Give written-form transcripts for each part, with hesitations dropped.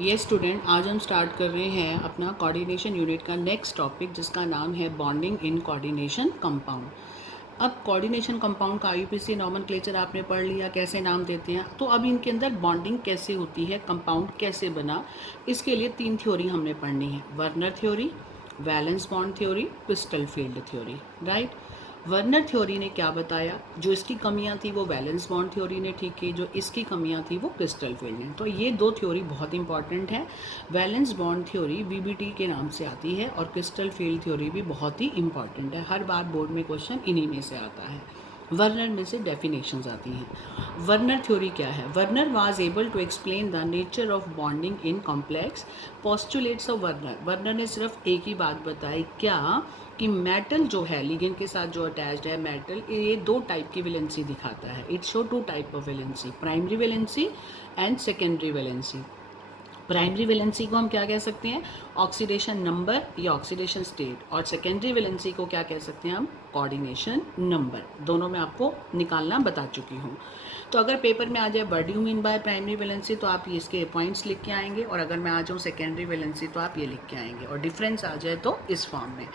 ये स्टूडेंट, आज हम स्टार्ट कर रहे हैं अपना कोऑर्डिनेशन यूनिट का नेक्स्ट टॉपिक, जिसका नाम है बॉन्डिंग इन कोऑर्डिनेशन कंपाउंड। अब कोऑर्डिनेशन कंपाउंड का आईयूपीएसी नॉमेनक्लेचर आपने पढ़ लिया, कैसे नाम देते हैं। तो अब इनके अंदर बॉन्डिंग कैसे होती है, कंपाउंड कैसे बना, इसके लिए 3 थ्योरी हमने पढ़नी है। Werner theory, valence bond theory, crystal field theory. Right. Werner theory ने क्या बताया, जो इसकी कमियां थी वो वैलेंस बॉन्ड थ्योरी ने ठीक की, जो इसकी कमियां थी वो क्रिस्टल फील्ड ने। तो ये 2 थ्योरी बहुत इंपॉर्टेंट है। वैलेंस बॉन्ड थ्योरी वीबीटी के नाम से आती है और क्रिस्टल फील्ड थ्योरी भी बहुत ही इंपॉर्टेंट है। हर बार बोर्ड में क्वेश्चन इन्हीं में से आता है। वर्नर में से डेफिनेशंस आती हैं। वर्नर थ्योरी क्या है? Werner was able to explain the nature of bonding in complex postulates of Werner. Werner ने सिर्फ एक ही बात बताई, क्या कि मेटल जो है लिगेंड के साथ जो अटैच्ड है मेटल, ये 2 टाइप की वैलेंसी दिखाता है। It show 2 type of valency, primary valency and secondary valency. Primary valency को हम क्या कह सकते हैं? ऑक्सीडेशन नंबर या ऑक्सीडेशन स्टेट। और सेकेंडरी वैलेंसी को क्या कह सकते हैं हम? Coordination number. दोनों में आपको निकालना बता चुकी हूँ। तो अगर पेपर में आ जाए what do you mean by primary valency, तो आप इसके पॉइंट्स लिख के आएंगे, और अगर मैं आ जाऊँ सेकेंडरी वैलेंसी तो आप ये लिख के आएंगे, और डिफरेंस आ जाए तो इस फॉर्म में।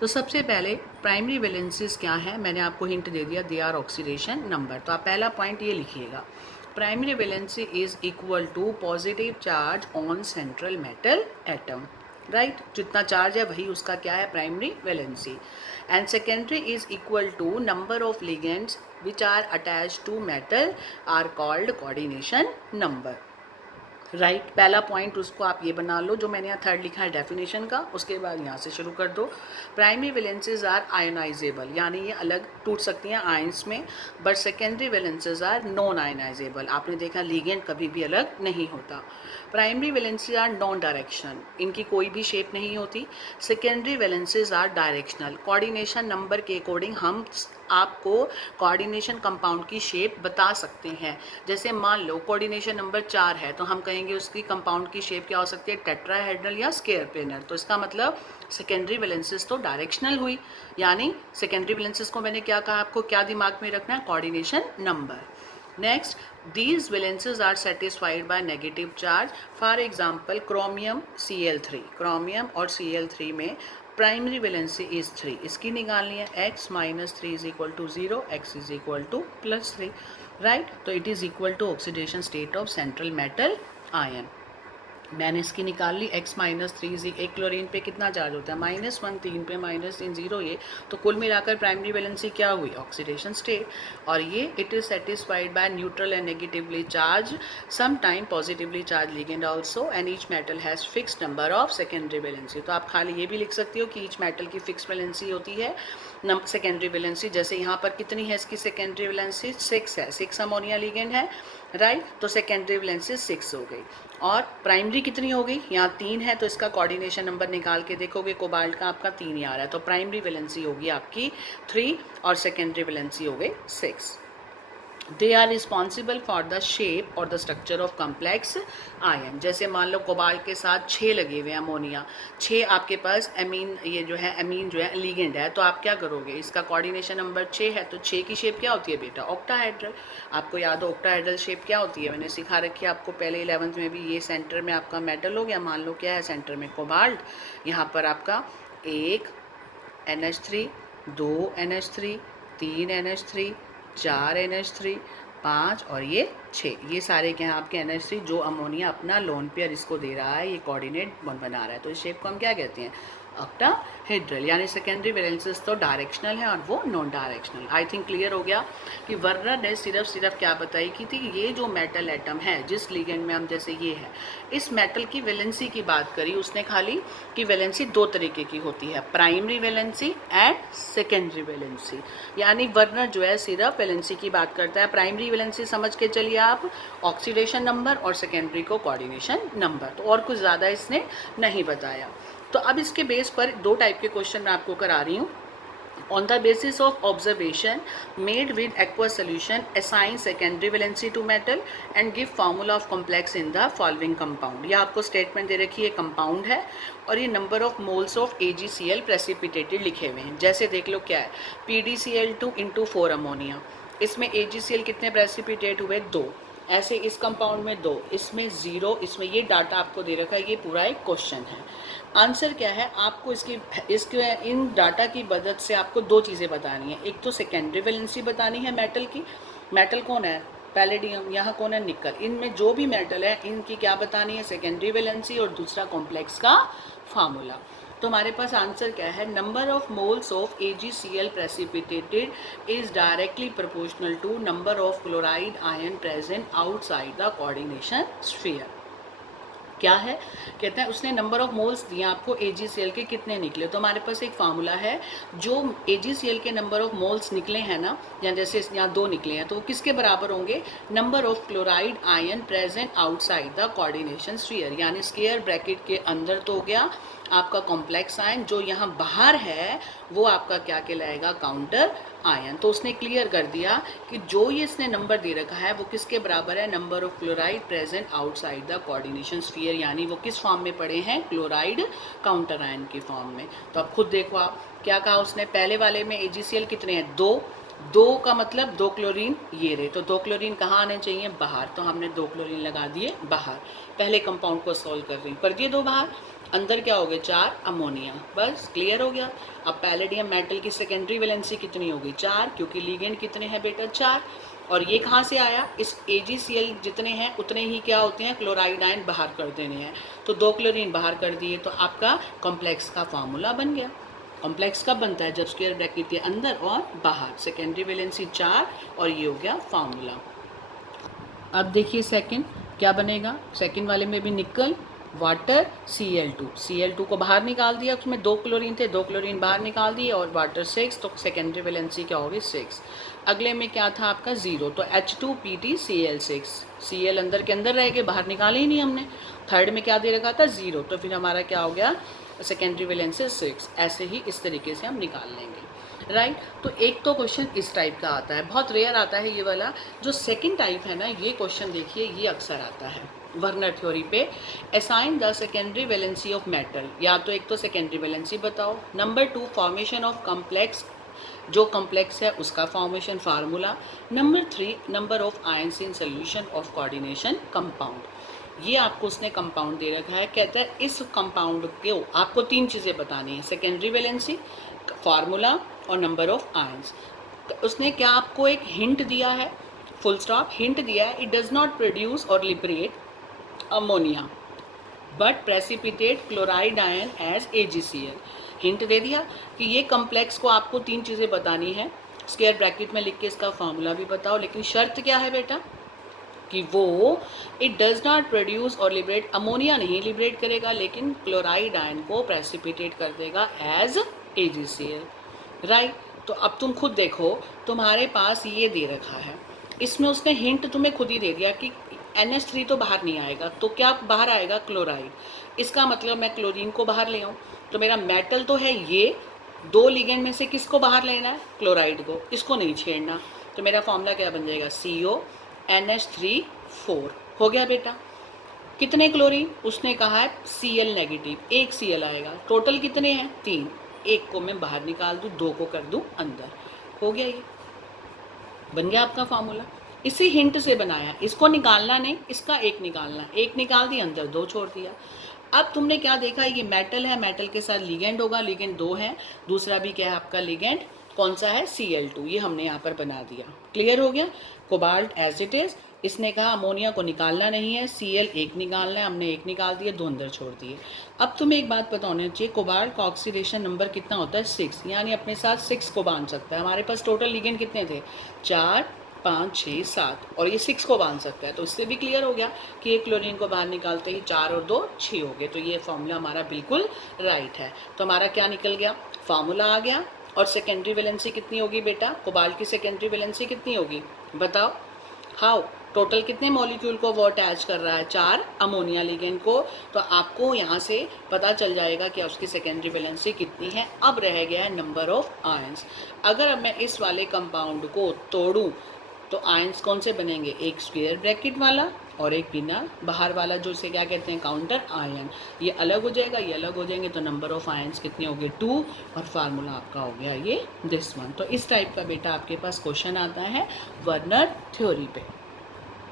तो सबसे पहले प्राइमरी वैलेंसीज क्या है, मैंने आपको हिंट दे दिया, दे आर ऑक्सीडेशन नंबर। तो आप पहला पॉइंट ये लिखिएगा, primary valency is equal to positive charge on central metal atom. Right, जितना चार्ज है वही उसका क्या है? Primary valency. And secondary is equal to number of ligands which are attached to metal are called coordination number. Right, पहला point उसको आप ये बना लो, जो मैंने यहाँ थर्ड लिखा है डेफिनेशन का, उसके बाद यहाँ से शुरू कर दो। प्राइमरी वैलेंसेज आर आयोनाइजेबल, यानी ये अलग टूट सकती हैं आयंस में, but secondary valencies are non ionisable. आपने देखा लिगेंड कभी भी अलग नहीं होता। Primary valency are non directional, इनकी कोई भी शेप नहीं होती। Secondary valencies are directional, coordination number के अकॉर्डिंग हम आपको कोऑर्डिनेशन कंपाउंड की शेप बता सकते हैं। जैसे मान लो कोऑर्डिनेशन नंबर 4 है, तो हम कहेंगे उसकी कंपाउंड की शेप क्या हो सकती है? टेट्राहेड्रल या स्क्वायर प्लेनर। तो इसका मतलब सेकेंडरी वैलेंसेस तो डायरेक्शनल हुई, यानी सेकेंडरी वैलेंसेस को मैंने क्या कहा, आपको क्या दिमाग में रखना है? Coordination number. Next, these valences are satisfied by negative charge. For example, chromium Cl3, chromium और Cl3 में प्राइमरी वैलेंसी इज 3, इसकी निकालनी है। x minus 3 is equal to 0, x is equal to plus 3। Right, तो it is equal to oxidation state of central metal ion. मैंने इसकी निकाल ली, x minus 3, एक क्लोरीन पे कितना चार्ज होता है? -1, 3 पे -3, 0 ये। तो कुल मिलाकर प्राइमरी वैलेंसी क्या हुई? Oxidation state. और ये it is satisfied by neutral and negatively charge, some time positively charge ligand also, and each metal has fixed number of secondary valency. तो आप खाली ये भी लिख सकती हो कि ईच मेटल की फिक्स वैलेंसी होती है सेकेंडरी वैलेंसी। जैसे यहाँ पर कितनी है इसकी सेकेंडरी वैलेंसी? 6 है, 6 अमोनिया लिगेंड है। राइट, तो सेकेंडरी वैलेंसी 6 हो गई। और प्राइमरी कितनी हो गई? यहाँ 3 है, तो इसका कोऑर्डिनेशन नंबर निकाल के देखोगे, कोबाल्ट का आपका 3 ही आ रहा है, तो प्राइमरी वैलेंसी होगी आपकी 3 और सेकेंडरी वैलेंसी हो गई 6। They are responsible for the shape और the structure of complex ion. जैसे मान लो कोबाल्ट के साथ 6 लगे हुए अमोनिया, 6 आपके पास एमीन, ये जो है एमीन जो है लिगेंड है, तो आप क्या करोगे? इसका कोऑर्डिनेशन नंबर 6 है, तो 6 की शेप क्या होती है बेटा? ऑक्टाहेड्रल। आपको याद हो ऑक्टाहेड्रल शेप क्या होती है? मैंने सिखा रखी है आपको पहले 11th में भी। ये सेंटर में आपका मेटल हो गया, मान लो क्या है सेंटर में? कोबाल्ट। यहाँ पर आपका 1 NH3, 2 NH3, 3 NH3, 4 NH3, 5 और ये 6, ये सारे क्या हैं आपके NH3, जो अमोनिया अपना लोन पेयर इसको दे रहा है, ये कोऑर्डिनेट बना रहा है। तो इस शेप को हम क्या कहते हैं? ऑक्टाहेड्रल। यानी सेकेंडरी वैलेंसेस तो डायरेक्शनल है और वो non directional. I think clear हो गया कि वर्नर ने सिर्फ क्या बताई कि थी, ये जो मेटल एटम है जिस लिगेंड में हम, जैसे ये है, इस मेटल की वैलेंसी की बात करी उसने खाली, कि वैलेंसी 2 तरीके की होती है, primary valency and secondary valency. यानी वर्नर जो है सिर्फ वैलेंसी की बात करता है। प्राइमरी वैलेंसी समझ के चलिए आप, ऑक्सीडेशन नंबर, और सेकेंडरी को कोऑर्डिनेशन नंबर। तो और कुछ ज़्यादा इसने नहीं बताया। तो अब इसके बेस पर 2 टाइप के क्वेश्चन मैं आपको करा रही हूँ। On the basis of observation made with aqueous solution, assign secondary valency to metal and give formula of complex in the following compound। ये आपको स्टेटमेंट दे रखी है, कंपाउंड है, और ये number of moles of AgCl precipitated लिखे हुए हैं। जैसे देख लो क्या है, PdCl2 × 4 अमोनिया, इसमें AgCl कितने प्रेसिपिटेट हुए? 2। ऐसे इस कंपाउंड में 2, इसमें 0, इसमें ये डाटा आपको दे रखा है, ये पूरा एक क्वेश्चन है। आंसर क्या है, आपको इसके इन डाटा की मदद से आपको 2 चीज़ें बतानी है। एक तो सेकेंडरी वैलेंसी बतानी है मेटल की, मेटल कौन है, पैलेडियम, यहाँ कौन है, निकल। इनमें जो भी मेटल है इनकी क्या बतानी है, सेकेंडरी वैलेंसी, और दूसरा कॉम्प्लेक्स का फार्मूला। तो हमारे पास आंसर क्या है, number of moles of AgCl precipitated is directly proportional to number of chloride ion present outside the coordination sphere. क्या है, कहते हैं उसने नंबर ऑफ मोल्स दिए आपको, AgCl के कितने निकले। तो हमारे पास एक फार्मूला है, जो AgCl के नंबर ऑफ मोल्स निकले हैं ना, या जैसे यहाँ 2 निकले हैं, तो वो किसके बराबर होंगे, number of chloride ion present outside the coordination sphere, यानी स्क्वायर ब्रैकेट के अंदर तो हो गया आपका कॉम्प्लेक्स आयन, जो यहाँ बाहर है वो आपका क्या कहलाएगा, काउंटर आयन। तो उसने क्लियर कर दिया कि जो ये इसने नंबर दे रखा है वो किसके बराबर है, number of chloride present outside the coordination sphere, यानी वो किस फॉर्म में पड़े हैं, क्लोराइड काउंटर आयन की फॉर्म में। तो अब खुद देखो आप क्या कहा उसने, पहले वाले में AgCl कितने हैं, 2 का मतलब 2 क्लोरीन, ये रहे, तो 2 क्लोरीन कहाँ आने चाहिए, बाहर, तो हमने 2 क्लोरीन लगा दिए बाहर। पहले कंपाउंड को सॉल्व कर रही हूँ, कर दिए 2 बाहर, अंदर क्या हो गया, 4 अमोनिया, बस क्लियर हो गया। अब पैलेडियम मेटल की सेकेंडरी वैलेंसी कितनी होगी, 4, क्योंकि लिगेंड कितने हैं बेटा, 4। और ये कहाँ से आया, इस AgCl जितने हैं उतने ही क्या होते हैं, क्लोराइड आयन बाहर कर देने हैं, तो 2 क्लोरीन बाहर कर दिए, तो आपका कॉम्प्लेक्स का फार्मूला बन गया। कॉम्प्लेक्स कब बनता है, जब स्क्वायर ब्रैकेट के अंदर और बाहर, सेकेंडरी वैलेंसी 4, और ये हो गया फार्मूला। अब देखिए सेकंड क्या बनेगा, सेकंड वाले में भी निकल वाटर Cl2 को बाहर निकाल दिया, उसमें 2 क्लोरीन थे, 2 क्लोरीन बाहर निकाल दिए, और वाटर 6, तो सेकेंडरी वैलेंसी क्या होगी, 6। अगले में क्या था आपका 0, तो H2PtCl6, Cl अंदर के अंदर रह गए, बाहर निकाले ही नहीं हमने। थर्ड में क्या दे रखा था, 0, तो फिर हमारा क्या हो गया, सेकेंडरी वैलेंसी 6। ऐसे ही इस तरीके से हम निकाल लेंगे, राइट। तो एक तो क्वेश्चन इस टाइप का आता है, बहुत रेयर आता है ये वाला। जो सेकंड टाइप है ना, ये क्वेश्चन देखिए, ये अक्सर आता है वर्नर थ्योरी पे, assign the secondary valency of metal, या तो एक तो सेकेंडरी वैलेंसी बताओ, नंबर 2 फॉर्मेशन ऑफ कॉम्प्लेक्स, जो कॉम्प्लेक्स है उसका formation formula, number 3 number of ions in solution of coordination compound. ये आपको उसने कंपाउंड दे रखा है, कहता है इस कंपाउंड को आपको 3 चीज़ें बतानी है, सेकेंडरी वैलेंसी, फार्मूला और नंबर ऑफ आयंस। तो उसने क्या आपको एक हिंट दिया है, फुल स्टॉप हिंट दिया है, इट डज नॉट प्रोड्यूस और liberate ammonia but precipitate chloride ion as AgCl। Hint दे दिया कि ये कॉम्प्लेक्स को आपको 3 चीज़ें बतानी है, स्क्वायर ब्रैकेट में लिख के इसका फार्मूला भी बताओ, लेकिन शर्त क्या है बेटा, कि वो इट डज नॉट प्रोड्यूस और लिबरेट, अमोनिया नहीं लिबरेट करेगा, लेकिन क्लोराइड आयन को प्रेसिपिटेट कर देगा एज AgCl, राइट। तो अब तुम खुद देखो, तुम्हारे पास ये दे रखा है, इसमें उसने हिंट तुम्हें खुद ही दे दिया कि NH3 तो बाहर नहीं आएगा, तो क्या बाहर आएगा, क्लोराइड। इसका मतलब मैं क्लोरीन को बाहर ले आऊँ, तो मेरा मेटल तो है ये, 2 लिगेंड में से किसको बाहर लेना है, क्लोराइड को, इसको नहीं छेड़ना, तो मेरा फॉर्मूला क्या बन जाएगा, CONH3 4 हो गया बेटा। कितने क्लोरीन, उसने कहा है Cl नेगेटिव, 1 Cl आएगा, टोटल कितने हैं, 3, 1 को मैं बाहर निकाल दूँ, 2 को कर दूँ अंदर, हो गया, ये बन गया आपका फार्मूला। इसी हिंट से बनाया, इसको निकालना नहीं, इसका 1 निकालना, 1 निकाल दिया अंदर, 2 छोड़ दिया। अब तुमने क्या देखा, ये मेटल है, मेटल के साथ लिगेंड होगा, लिगेंड 2 है, दूसरा भी क्या है आपका लिगेंड, कौन सा है, Cl2, ये हमने यहाँ पर बना दिया, क्लियर हो गया। कोबाल्ट एज इट इज, इसने कहा अमोनिया को निकालना नहीं है, Cl 1 निकालना है, हमने 1 निकाल दिए, 2 अंदर छोड़ दिए। अब तुम्हें एक बात पता होनी चाहिए, कोबाल्ट का ऑक्सीडेशन नंबर कितना होता है, 6, यानी अपने साथ 6 को बांध सकता है। हमारे पास टोटल लिगेंड कितने थे, 4, 5, 6, 7, और ये 6 को बांध सकता है, तो इससे भी क्लियर हो गया कि एक क्लोरीन को बाहर निकालते ही 4 और 2 6 हो गए, तो ये फॉर्मूला हमारा बिल्कुल राइट है। तो हमारा क्या निकल गया, फार्मूला आ गया, और सेकेंडरी वैलेंसी कितनी होगी बेटा, कोबाल्ट की सेकेंडरी वैलेंसी कितनी होगी बताओ, हाउ, टोटल कितने मॉलिक्यूल को वो अटैच कर रहा है, 4 अमोनिया लिगेंड को, तो आपको यहाँ से पता चल जाएगा कि उसकी सेकेंडरी वैलेंसी कितनी है। अब रह गया है नंबर ऑफ आयंस। अगर अब मैं इस वाले कंपाउंड को तोड़ूं तो आयंस कौन से बनेंगे, एक स्क्वायर ब्रैकेट वाला और एक बिना बाहर वाला, जो इसे क्या कहते हैं, काउंटर आयन, ये अलग हो जाएगा, ये अलग हो जाएंगे, तो नंबर ऑफ आयंस कितने हो गए, 2, और फार्मूला आपका हो गया ये दिस वन। तो इस टाइप का बेटा आपके पास क्वेश्चन आता है वर्नर थ्योरी पे।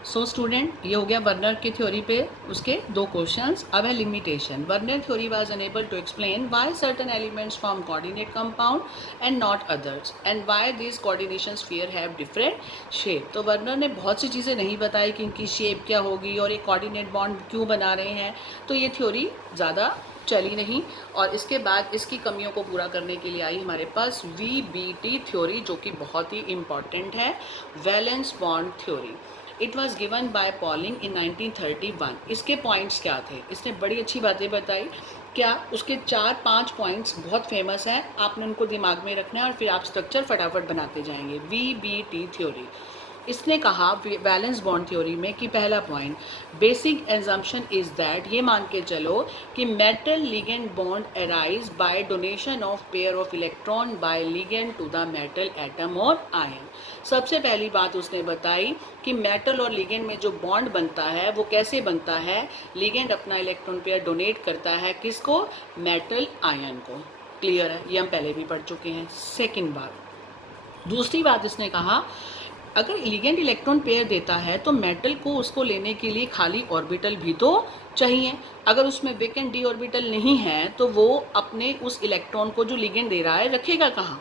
सो स्टूडेंट, ये हो गया वर्नर की थ्योरी पे उसके दो क्वेश्चंस। अब है limitation. Werner theory was unable to explain why certain elements form coordinate compound and not others and why this coordination sphere have different shape. तो वर्नर ने बहुत सी चीज़ें नहीं बताई कि इनकी शेप क्या होगी और ये कोऑर्डिनेट बॉन्ड क्यों बना रहे हैं, तो ये थ्योरी ज़्यादा चली नहीं। और इसके बाद इसकी कमियों को पूरा करने के लिए आई हमारे पास VBT थ्योरी, जो कि बहुत ही इम्पॉर्टेंट है, valence bond theory. It was given by Pauling in 1931। इसके पॉइंट्स क्या थे? इसने बड़ी अच्छी बातें बताई। क्या उसके 4-5 पॉइंट्स बहुत फेमस हैं, आपने उनको दिमाग में रखना है और फिर आप स्ट्रक्चर फटाफट बनाते जाएंगे। VBT theory. इसने कहा वैलेंस बॉन्ड थ्योरी में कि पहला point, basic assumption is that, ये मान के चलो कि metal ligand bond arise by donation of pair of electron by ligand to the metal atom और आयन। सबसे पहली बात उसने बताई कि मेटल और लिगेंड में जो बॉन्ड बनता है वो कैसे बनता है। लिगेंड अपना इलेक्ट्रॉन पेयर डोनेट करता है किसको? मेटल आयन को। क्लियर है, ये हम पहले भी पढ़ चुके हैं। सेकंड बात, दूसरी बात इसने कहा, अगर लिगेंड इलेक्ट्रॉन पेयर देता है तो मेटल को उसको लेने के लिए खाली ऑर्बिटल भी तो चाहिए। अगर उसमें वेकेंट डी ऑर्बिटल नहीं है तो वो अपने उस इलेक्ट्रॉन को जो लिगेंड दे रहा है रखेगा कहाँ?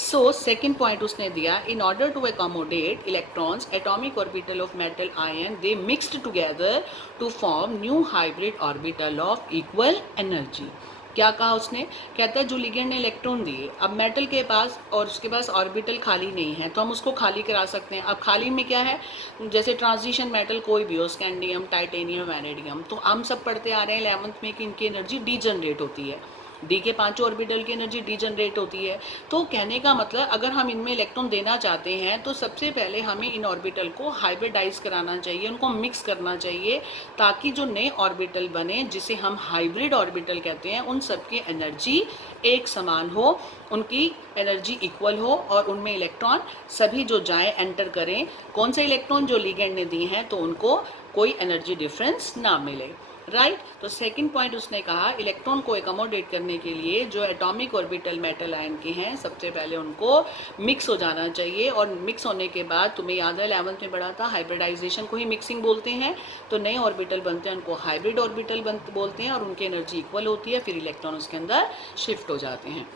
सो सेकेंड पॉइंट उसने दिया, in order to accommodate electrons atomic orbital of metal ion they mixed together to form new hybrid orbital of equal energy. क्या कहा उसने? कहता है जो लिगेंड ने इलेक्ट्रॉन दिए, अब मेटल के पास और उसके पास ऑर्बिटल खाली नहीं है तो हम उसको खाली करा सकते हैं। अब खाली में क्या है, जैसे ट्रांजिशन मेटल कोई भी हो, स्कैंडियम, टाइटेनियम, वैनेडियम, तो हम सब पढ़ते आ रहे हैं 11th में कि इनकी एनर्जी डीजनरेट होती है, डी के पांचों ऑर्बिटल की एनर्जी डीजनरेट होती है। तो कहने का मतलब, अगर हम इनमें इलेक्ट्रॉन देना चाहते हैं तो सबसे पहले हमें इन ऑर्बिटल को हाइब्रिडाइज कराना चाहिए, उनको मिक्स करना चाहिए, ताकि जो नए ऑर्बिटल बने जिसे हम हाइब्रिड ऑर्बिटल कहते हैं, उन सबकी एनर्जी एक समान हो, उनकी एनर्जी इक्वल हो और उनमें इलेक्ट्रॉन सभी जो जाएं एंटर करें, कौन से इलेक्ट्रॉन जो लिगेंड ने दिए हैं, तो उनको कोई एनर्जी डिफरेंस ना मिले। राइट। तो सेकंड पॉइंट उसने कहा, इलेक्ट्रॉन को एकोमोडेट करने के लिए जो एटॉमिक ऑर्बिटल मेटल आयन के हैं, सबसे पहले उनको मिक्स हो जाना चाहिए। और मिक्स होने के बाद, तुम्हें याद है 11th में पढ़ा था, हाइब्रिडाइजेशन को ही मिक्सिंग बोलते हैं। तो नए ऑर्बिटल बनते हैं, उनको हाइब्रिड ऑर्बिटल बोलते हैं और उनकी एनर्जी इक्वल होती है, फिर इलेक्ट्रॉन उसके अंदर शिफ्ट हो जाते हैं।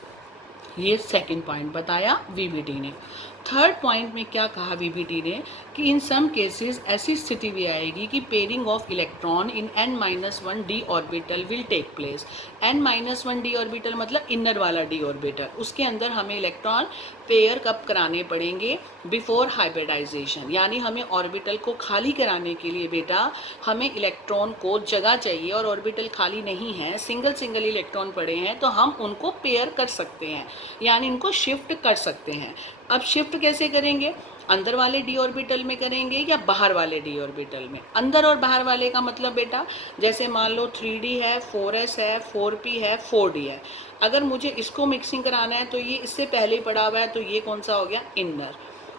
ये सेकंड पॉइंट बताया VBT ने। थर्ड पॉइंट में क्या कहा VBT ने कि इन सम केसेस ऐसी स्थिति भी आएगी कि pairing of electron in n-1 d orbital will take place. n-1 d orbital मतलब इनर वाला d ऑर्बिटल, उसके अंदर हमें इलेक्ट्रॉन पेयर कब कराने पड़ेंगे? Before hybridization. यानी हमें ऑर्बिटल को खाली कराने के लिए बेटा हमें इलेक्ट्रॉन को जगह चाहिए, और ऑर्बिटल खाली नहीं है, सिंगल सिंगल इलेक्ट्रॉन पड़े हैं, तो हम उनको पेयर कर सकते हैं, यानी इनको शिफ्ट कर सकते हैं। अब शिफ्ट कैसे करेंगे? अंदर वाले डी ऑर्बिटल में करेंगे या बाहर वाले डी ऑर्बिटल में? अंदर और बाहर वाले का मतलब बेटा, जैसे मान लो 3d है, 4s है, 4p है, 4d है। अगर मुझे इसको मिक्सिंग कराना है तो ये इससे पहले ही पड़ा हुआ है, तो ये कौन सा हो गया? इनर।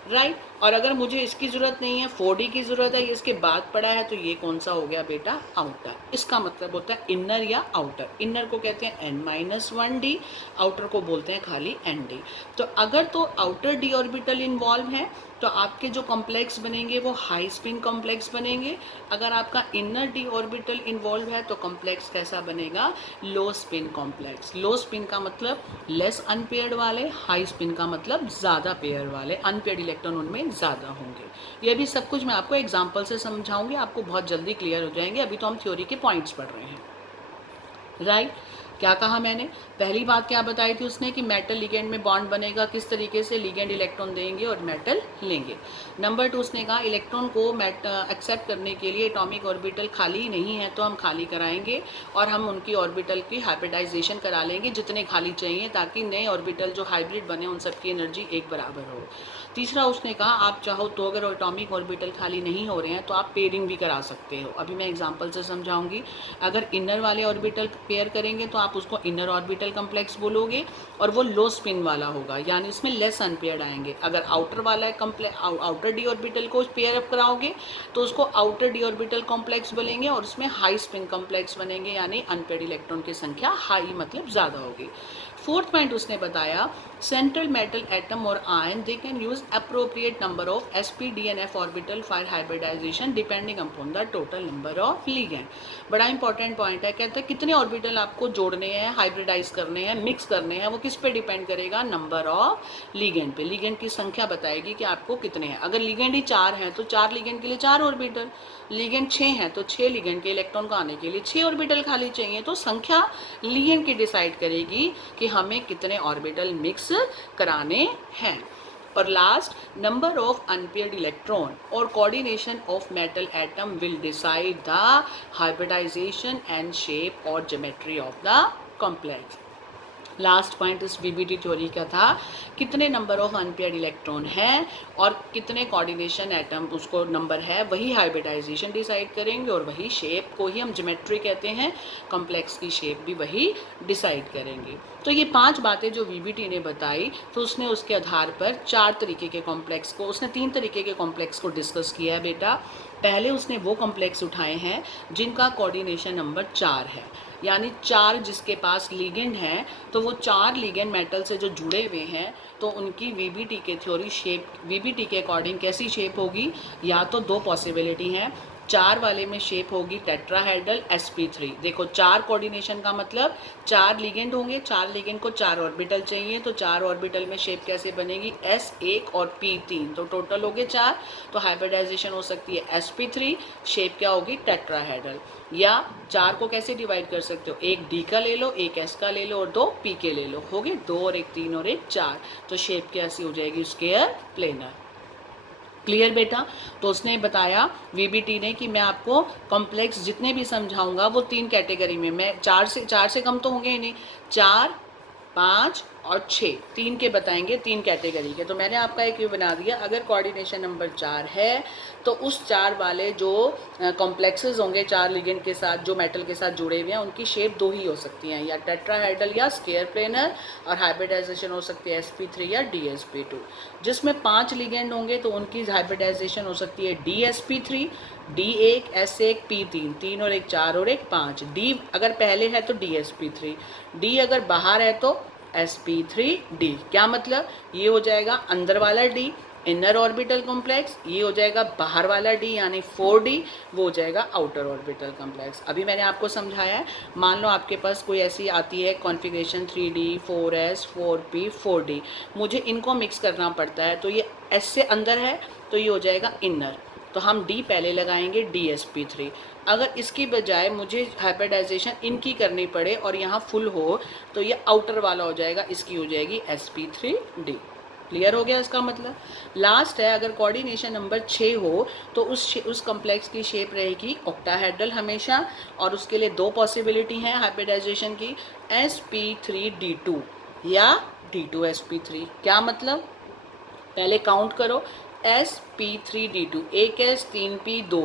राइट। और अगर मुझे इसकी ज़रूरत नहीं है, 4d की ज़रूरत है, ये इसके बाद पड़ा है, तो ये कौन सा हो गया बेटा? आउटर। इसका मतलब होता है इनर या आउटर। इनर को कहते हैं n-1d, आउटर को बोलते हैं खाली nd। तो अगर तो आउटर डी ऑर्बिटल इन्वॉल्व है तो आपके जो कॉम्प्लेक्स बनेंगे वो हाई स्पिन कॉम्प्लेक्स बनेंगे। अगर आपका इनर डी ऑर्बिटल इन्वॉल्व है तो कॉम्प्लेक्स कैसा बनेगा? लो स्पिन कॉम्प्लेक्स। लो स्पिन का मतलब लेस अनपेयर्ड वाले, हाई स्पिन का मतलब ज़्यादा पेयर वाले, अनपेयर्ड इलेक्ट्रॉन उनमें ज़्यादा होंगे। ये भी सब कुछ मैं आपको एग्जाम्पल से समझाऊंगी, आपको बहुत जल्दी क्लियर हो जाएंगे। अभी तो हम थ्योरी के पॉइंट्स पढ़ रहे हैं। राइट। क्या कहा मैंने? पहली बात क्या बताई थी उसने कि मेटल लिगेंड में बॉन्ड बनेगा किस तरीके से? लिगेंड इलेक्ट्रॉन देंगे और मेटल लेंगे। नंबर 2 उसने कहा इलेक्ट्रॉन को एक्सेप्ट करने के लिए एटॉमिक ऑर्बिटल खाली नहीं है तो हम खाली कराएंगे और हम उनकी ऑर्बिटल की हाइब्रिडाइजेशन करा लेंगे जितने खाली चाहिए, ताकि नए ऑर्बिटल जो हाइब्रिड बने उन सबकी एनर्जी एक बराबर हो। तीसरा उसने कहा आप चाहो तो अगर एटॉमिक ऑर्बिटल खाली नहीं हो रहे हैं तो आप पेयरिंग भी करा सकते हो। अभी मैं एग्जांपल से समझाऊंगी। अगर इनर वाले ऑर्बिटल पेयर करेंगे तो आप उसको इनर ऑर्बिटल कम्प्लेक्स बोलोगे और वो लो स्पिन वाला होगा, यानी उसमें लेस अनपेयर्ड आएंगे। अगर आउटर वाला आउटर डी ऑर्बिटल को पेयर अप कराओगे तो उसको आउटर डी ऑर्बिटल कॉम्प्लेक्स बोलेंगे और उसमें हाई स्पिन कॉम्प्लेक्स बनेंगे, यानी अनपेयर्ड इलेक्ट्रॉन की संख्या हाई मतलब ज़्यादा होगी। फोर्थ पॉइंट उसने बताया central metal atom or ion, they can use appropriate number of sp d and f orbital for hybridization depending upon the total number of ligand। बड़ा इंपॉर्टेंट पॉइंट है, कहते हैं कितने ऑर्बिटल आपको जोड़ने हैं, हाइब्रिडाइज करने हैं, मिक्स करने हैं, वो किस पे डिपेंड करेगा, नंबर ऑफ लिगेंड पे। लिगेंड की संख्या बताएगी कि आपको कितने हैं। अगर लिगेंड ही 4 हैं तो 4 लिगेंड के लिए 4 ऑर्बिटल, लिगेंड 6 हैं तो 6 लिगेंड के इलेक्ट्रॉन को आने के लिए 6 ऑर्बिटल खाली चाहिए। तो संख्या लिगेंड की डिसाइड करेगी कि हमें कितने ऑर्बिटल मिक्स कराने हैं। और last, number of unpaired electron और coordination of metal atom will decide the hybridisation and shape और geometry of the complex. Last point इस वीबीटी थ्योरी का था, कितने नंबर ऑफ अनपेयर्ड इलेक्ट्रॉन है और कितने कोऑर्डिनेशन एटम उसको नंबर है, वही हाइब्रिडाइजेशन डिसाइड करेंगे और वही शेप को ही हम ज्योमेट्री कहते हैं, कॉम्प्लेक्स की शेप भी वही डिसाइड करेंगे। तो ये 5 बातें जो वीबीटी ने बताई, तो उसने उसके आधार पर 4 तरीके के कॉम्प्लेक्स को, उसने 3 तरीके के कॉम्प्लेक्स को डिस्कस किया है बेटा। पहले उसने वो कॉम्प्लेक्स उठाए हैं जिनका कोऑर्डिनेशन नंबर 4 है, यानी 4 जिसके पास लिगेंड हैं, तो वो 4 लिगेंड मेटल से जो जुड़े हुए हैं, तो उनकी वीबीटी के थ्योरी शेप, वीबीटी के अकॉर्डिंग कैसी शेप होगी, या तो 2 पॉसिबिलिटी हैं। 4 वाले में शेप होगी टेट्राहेड्रल sp3। देखो 4 कोऑर्डिनेशन का मतलब 4 लिगेंड होंगे, 4 लिगेंड को 4 ऑर्बिटल चाहिए, तो 4 ऑर्बिटल में शेप कैसे बनेगी, s1 और p3, तो टोटल हो गए 4। तो हाइब्रिडाइजेशन हो सकती है sp3, शेप क्या होगी, टेट्राहेड्रल। या 4 को कैसे डिवाइड कर सकते हो, एक d का ले लो, एक s का ले लो और 2 p के ले लो, हो गए 2 और एक 3 और एक 4, तो शेप कैसी हो जाएगी, स्क्वायर प्लेनर। क्लियर बेटा। तो उसने बताया वीबीटी ने कि मैं आपको कॉम्प्लेक्स जितने भी समझाऊंगा वो 3 कैटेगरी में, मैं 4 से कम तो होंगे ही नहीं, 4, 5 और 6, 3 के बताएंगे, 3 कैटेगरी के। तो मैंने आपका एक ये बना दिया, अगर कोऑर्डिनेशन नंबर 4 है तो उस 4 वाले जो कॉम्प्लेक्सेस होंगे 4 लिगेंड के साथ, जो मेटल के साथ जुड़े हुए हैं, उनकी शेप 2 ही हो सकती हैं, या टेट्राहेड्रल या स्क्वायर प्लेनर, और हाइब्रिडाइजेशन हो सकती है sp3 या dsp2। जिसमें 5 लिगेंड होंगे तो उनकी हाइब्रिडाइजेशन हो सकती है dsp3, D1, S1, P3, 3 और एक 4 और एक 5। D अगर पहले है तो dsp3, D अगर बाहर है तो sp3d। क्या मतलब, ये हो जाएगा अंदर वाला D, इनर ऑर्बिटल कॉम्प्लेक्स, ये हो जाएगा बाहर वाला D यानी 4d, वो हो जाएगा आउटर ऑर्बिटल कॉम्प्लेक्स। अभी मैंने आपको समझाया है, मान लो आपके पास कोई ऐसी आती है configuration 3d, 4s, 4p, 4d, मुझे इनको मिक्स करना पड़ता है, तो ये s से अंदर है तो ये हो जाएगा इनर, तो हम D पहले लगाएंगे dsp3। अगर इसकी बजाय मुझे हाइब्रिडाइजेशन इनकी करनी पड़े और यहाँ फुल हो तो ये आउटर वाला हो जाएगा, इसकी हो जाएगी sp3d। क्लियर हो गया इसका मतलब। लास्ट है, अगर कोऑर्डिनेशन नंबर 6 हो तो उस कॉम्प्लेक्स की शेप रहेगी ऑक्टाहेड्रल हमेशा, और उसके लिए 2 पॉसिबिलिटी हैं हाइब्रिडाइजेशन की, sp3d2 या d2sp3। क्या मतलब, पहले काउंट करो, sp3d2, एक s 3p 2,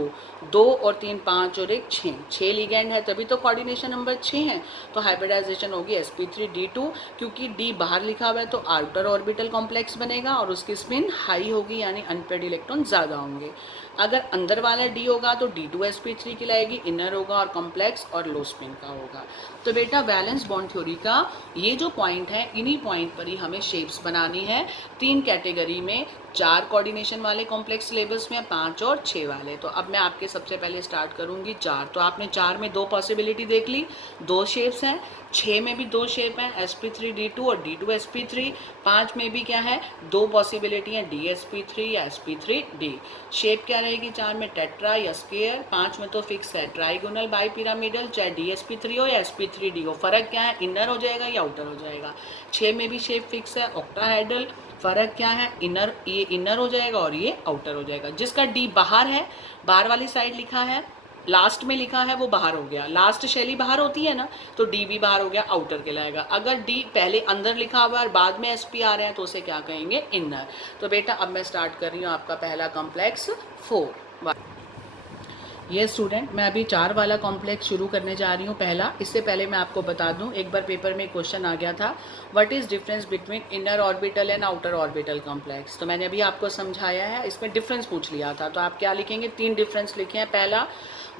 2 और 3 5 और एक 6, 6 लिगेंड है तभी तो कोऑर्डिनेशन नंबर 6 है, तो हाइब्रिडाइजेशन होगी sp3d2, क्योंकि d बाहर लिखा हुआ है तो आउटर ऑर्बिटल कॉम्प्लेक्स बनेगा और उसकी स्पिन हाई होगी, यानी अनपेयर्ड इलेक्ट्रॉन ज़्यादा होंगे। अगर अंदर वाला d होगा तो d2sp3 कहलाएगी, इनर होगा और कॉम्प्लेक्स और लो स्पिन का होगा। तो बेटा वैलेंस बॉन्ड थ्योरी का ये जो पॉइंट है, इन्हीं पॉइंट पर ही हमें शेप्स बनानी है 3 कैटेगरी में, 4 कोऑर्डिनेशन वाले कॉम्प्लेक्स सिलेबस में, 5 और 6 वाले। तो अब मैं आपके सबसे पहले स्टार्ट करूंगी 4। तो आपने 4 में 2 पॉसिबिलिटी देख ली, 2 शेप्स हैं, 6 में भी 2 शेप हैं, sp3d2 और d2sp3, 5 में भी क्या है, 2 पॉसिबिलिटी हैं, dsp3 या sp3d। शेप क्या रहेगी 4 में, टेट्रा या स्क्वायर, 5 में तो फिक्स है ट्राइगोनल बाईपिरामिडल, चाहे dsp3 हो या sp3d हो। फर्क क्या है, इनर हो जाएगा या आउटर हो जाएगा। 6 में भी शेप फिक्स है ऑक्टाहेड्रल, फर्क क्या है, इनर, ये इनर हो जाएगा और ये आउटर हो जाएगा। जिसका डी बाहर है, बाहर वाली साइड लिखा है, लास्ट में लिखा है, वो बाहर हो गया, लास्ट शैली बाहर होती है ना, तो डी भी बाहर हो गया, आउटर कहलाएगा। अगर डी पहले अंदर लिखा हुआ है और बाद में एसपी आ रहे हैं तो उसे क्या कहेंगे, इनर। तो बेटा अब मैं स्टार्ट कर रही हूँ आपका पहला कॉम्प्लेक्स 4। ये स्टूडेंट, मैं अभी 4 वाला कॉम्प्लेक्स शुरू करने जा रही हूँ पहला। इससे पहले मैं आपको बता दूँ, एक बार पेपर में क्वेश्चन आ गया था, what is difference between inner orbital and outer orbital complex. तो मैंने अभी आपको समझाया है, इसमें डिफरेंस पूछ लिया था। तो आप क्या लिखेंगे, 3 डिफरेंस लिखे हैं। पहला,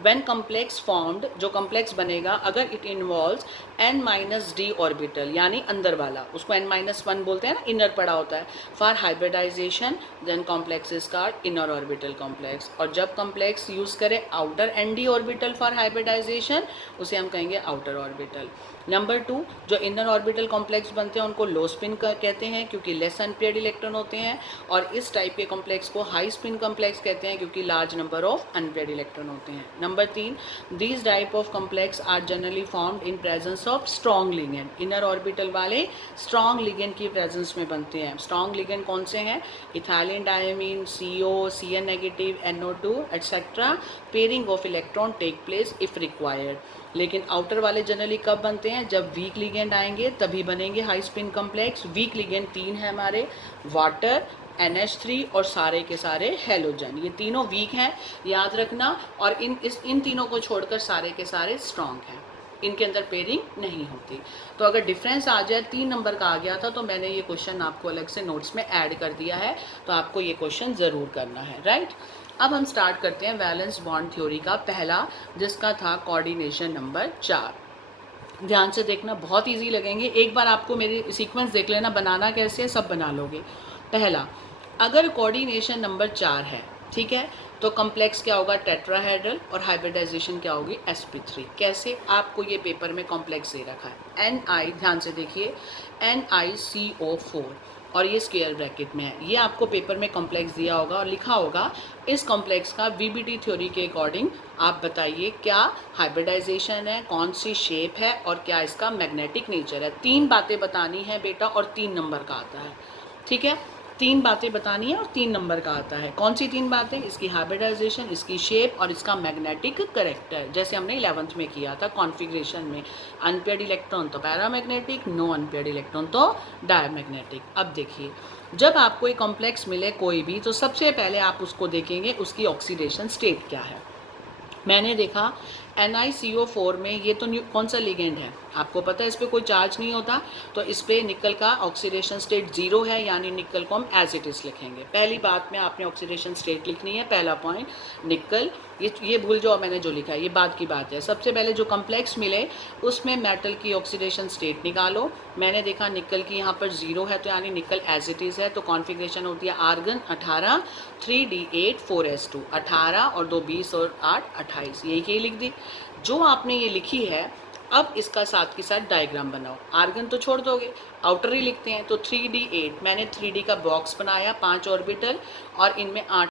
व्हेन कॉम्प्लेक्स फॉर्म्ड, जो कॉम्प्लेक्स बनेगा अगर इट इन्वॉल्व्स n-d ऑर्बिटल, यानी अंदर वाला, उसको n-1 बोलते हैं ना, इनर पड़ा होता है, for hybridization then complex is called inner orbital complex. और जब कॉम्प्लेक्स यूज़ करें outer nd orbital for hybridization, उसे हम कहेंगे आउटर ऑर्बिटल। नंबर 2, जो इनर ऑर्बिटल कॉम्प्लेक्स बनते हैं उनको लो स्पिन कहते हैं क्योंकि लेस अनपेयर्ड इलेक्ट्रॉन होते हैं, और इस टाइप के कॉम्प्लेक्स को हाई स्पिन कॉम्प्लेक्स कहते हैं क्योंकि large number of unpaired electron होते हैं। Number 3, these type of complex are generally formed in presence of strong ligand. Inner orbital वाले स्ट्रॉन्ग लिगेंड की प्रेजेंस में बनते हैं। स्ट्रॉन्ग लिगेंड कौन से हैं? Ethylene diamine, CO, Cn negative, NO2 etcetera. Pairing of electron take place if required. लेकिन outer वाले जनरली कब बनते हैं? जब वीक लिगेंड आएंगे तभी बनेंगे high spin complex. Week ligand 3 है हमारे, वाटर, NH3 और सारे के सारे हेलोजन। ये तीनों वीक हैं, याद रखना। और इन तीनों को छोड़कर सारे के सारे स्ट्रॉन्ग हैं, इनके अंदर पेयरिंग नहीं होती। तो अगर डिफरेंस आ जाए, 3 नंबर का आ गया था, तो मैंने ये क्वेश्चन आपको अलग से नोट्स में ऐड कर दिया है, तो आपको ये क्वेश्चन ज़रूर करना है, राइट। अब हम स्टार्ट करते हैं वैलेंस बॉन्ड थ्योरी का पहला, जिसका था कोऑर्डिनेशन नंबर 4। ध्यान से देखना, बहुत इजी लगेंगे। एक बार आपको मेरी सीक्वेंस देख लेना, बनाना कैसे है सब बना लोगे। पहला, अगर कोऑर्डिनेशन नंबर 4 है, ठीक है, तो कॉम्प्लेक्स क्या होगा? टेट्राहेड्रल, और हाइब्रिडाइजेशन क्या होगी? sp3। कैसे? आपको ये पेपर में कॉम्प्लेक्स दे रखा है Ni, ध्यान से देखिए, NiCO4, और ये स्क्वायर ब्रैकेट में है। ये आपको पेपर में कॉम्प्लेक्स दिया होगा और लिखा होगा इस कॉम्प्लेक्स का VBT थ्योरी के अकॉर्डिंग आप बताइए क्या हाइब्रिडाइजेशन है, कौन सी शेप है, और क्या इसका मैग्नेटिक नेचर है। 3 बातें बतानी है बेटा, और 3 नंबर का आता है, ठीक है। 3 बातें बतानी है और 3 नंबर का आता है। कौन सी 3 बातें? इसकी हाइब्रिडाइजेशन, इसकी शेप और इसका मैग्नेटिक करेक्टर, जैसे हमने 11th में किया था कॉन्फ़िगरेशन में। अनपेयर्ड इलेक्ट्रॉन तो पैरामैग्नेटिक, नो अनपेयर्ड इलेक्ट्रॉन तो डायमैग्नेटिक। अब देखिए, जब आपको एक कॉम्प्लेक्स मिले कोई भी, तो सबसे पहले आप उसको देखेंगे उसकी ऑक्सीडेशन स्टेट क्या है। मैंने देखा NiCO4 में ये तो कौन सा लिगेंड है, आपको पता है इस पर कोई चार्ज नहीं होता, तो इस पर निकल का ऑक्सीडेशन स्टेट 0 है, यानी निकल को हम एज इट इज़ लिखेंगे। पहली बात में आपने ऑक्सीडेशन स्टेट लिखनी है, पहला पॉइंट निकल। ये भूल जाओ मैंने जो लिखा है, ये बात की बात है। सबसे पहले जो कॉम्प्लेक्स मिले उसमें मेटल की ऑक्सीडेशन स्टेट निकालो। मैंने देखा निकल की यहाँ पर 0 है, तो यानी निकल एज इट इज़ है, तो कॉन्फ़िगरेशन होती है आर्गन 18 3d8 4s2, 18 और 2 20 और 8 28, यही लिख दी जो आपने ये लिखी है। अब इसका साथ के साथ डायग्राम बनाओ। आर्गन तो छोड़ दोगे, आउटर ही लिखते हैं, तो 3d8 मैंने 3d का बॉक्स बनाया, 5 ऑर्बिटल, और इनमें 8